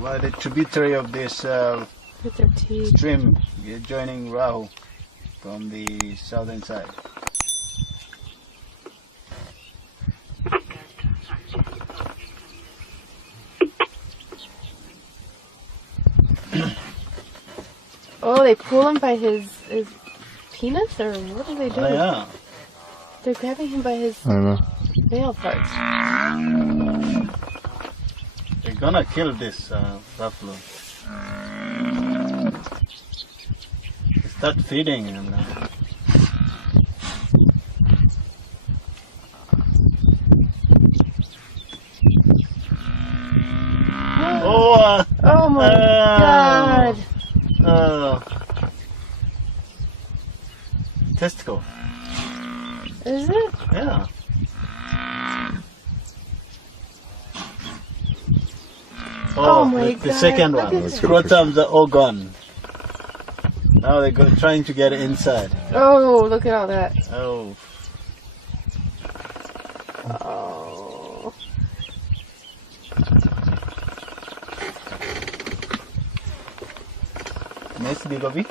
Well, the tributary of this With their teeth. stream joining Rahu from the southern side. Oh, they pull him by his penis, or what do they do? Oh, yeah. They're grabbing him by his I don't know. male parts. They're gonna kill this buffalo. They start feeding him now. Oh my God! Oh. Testicle. Is it? Yeah. Oh my the God. second Look one. at The that. scrotums are all gone. Now they're trying to get inside. Oh, look at all that. Oh. Oh. Nice to be Bobby.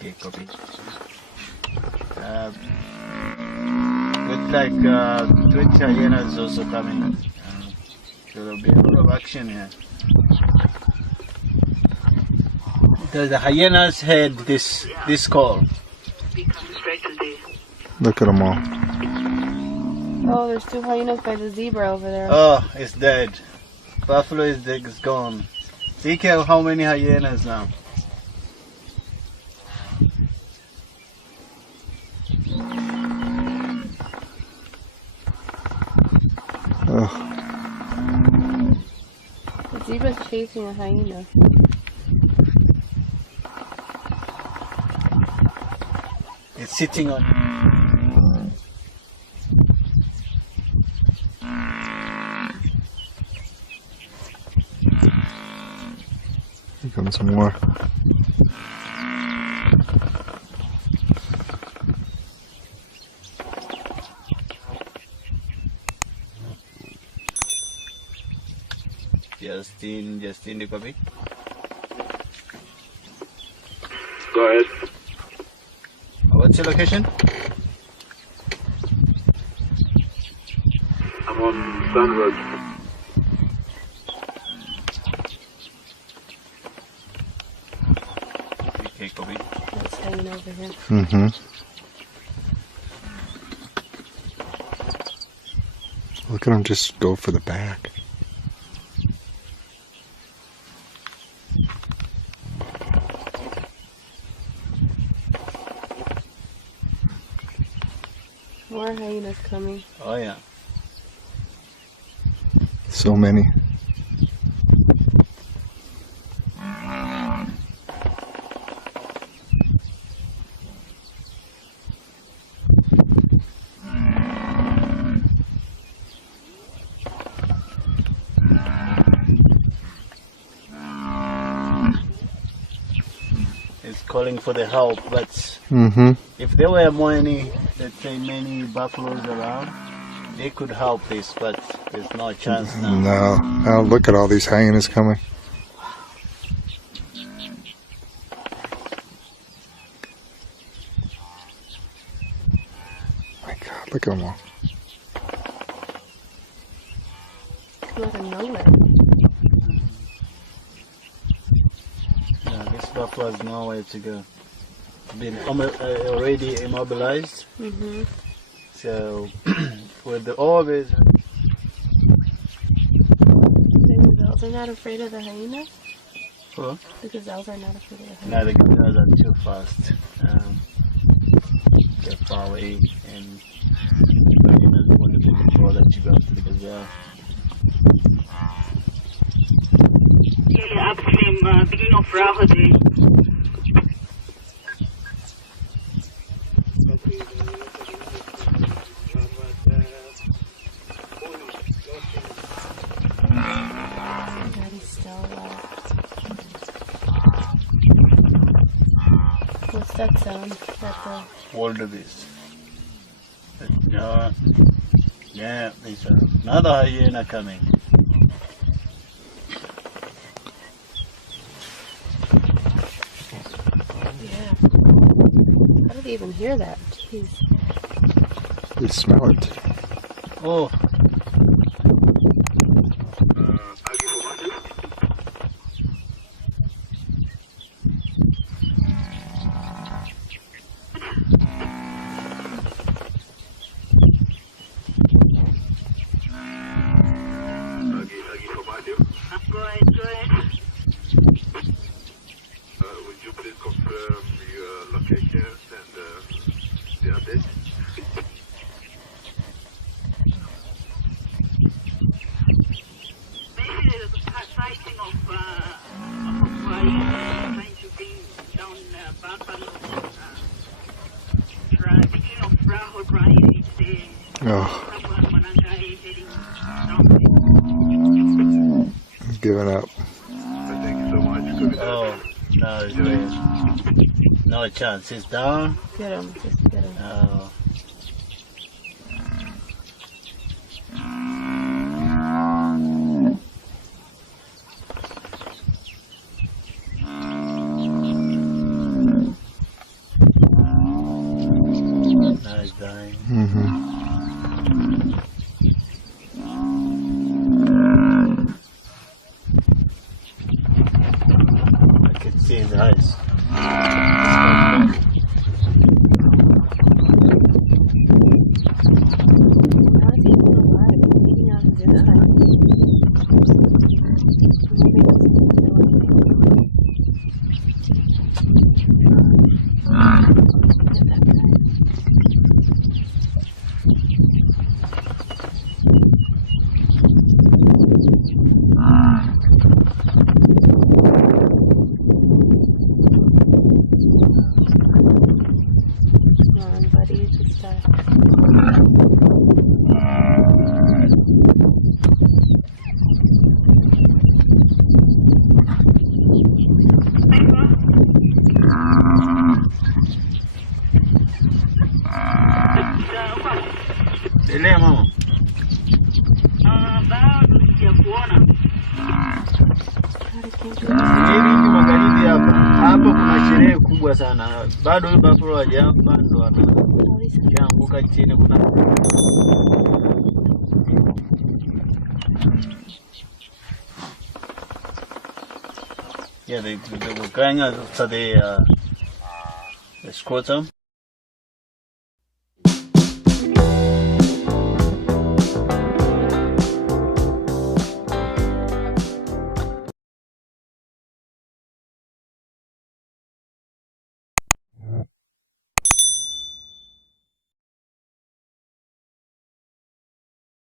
Okay, copy. Looks like 20 hyenas also coming. So there'll be a lot of action here. The hyenas had this call. Look at them all. Oh, there's 2 hyenas by the zebra over there. Oh, it's dead. Buffalo is dead, it's gone. See how many hyenas now. Ugh. The zebra's chasing a hyena. It's sitting on. Here comes some more. Justin the puppy. Go ahead. What's your location? I'm on Sun Road. Okay, copy. That's hanging over here. Mm-hmm. Look at them just go for the back. More hyenas coming. Oh yeah. So many. It's calling for the help, but Mm-hmm. if there were many, let's say many buffaloes around, they could help this, but there's no chance now. No. Oh, look at all these hyenas coming. My God, look at them all. Come out of nowhere. Yeah, this buffalo has nowhere to go. Been already immobilized, Mm-hmm. so with the orbit, The gazelles are not afraid of the hyenas? oh, The gazelles are not afraid of the hyenas. now the guys are too fast. They're far away, and you know, the one to make sure that you go to the gazelle. Upstream, beginning of Rahu Day. Daddy's still alive. What's that sound? That Wildebeest. Yeah, there's another hyena coming. did he even hear that? Jeez. They smell it. Oh, Go ahead, go ahead. Would you please confirm your location and the update? Maybe there's a sighting of hyenas trying to bring down buffalo. Beginning of Bravo Drive, Oh, someone Manangai heading down. he's giving up. Thank you so much. Copy that. oh, no, it's doing. No chance. He's down. Get him. Just get him. Oh. Now he's dying. Mm-hmm. I can see his eyes. How is he even alive? He's eating out his insides. Maybe he doesn't feel anything. Get that guy. Come on, buddy, just Endelea mama. Bado sijakuona. Hivi magharibi hapa. Hapa kuna sherehe kubwa sana. Bado huyu buffalo hajafa ndo anaanguka chini kuna. Yeah, they were going after the scrotum.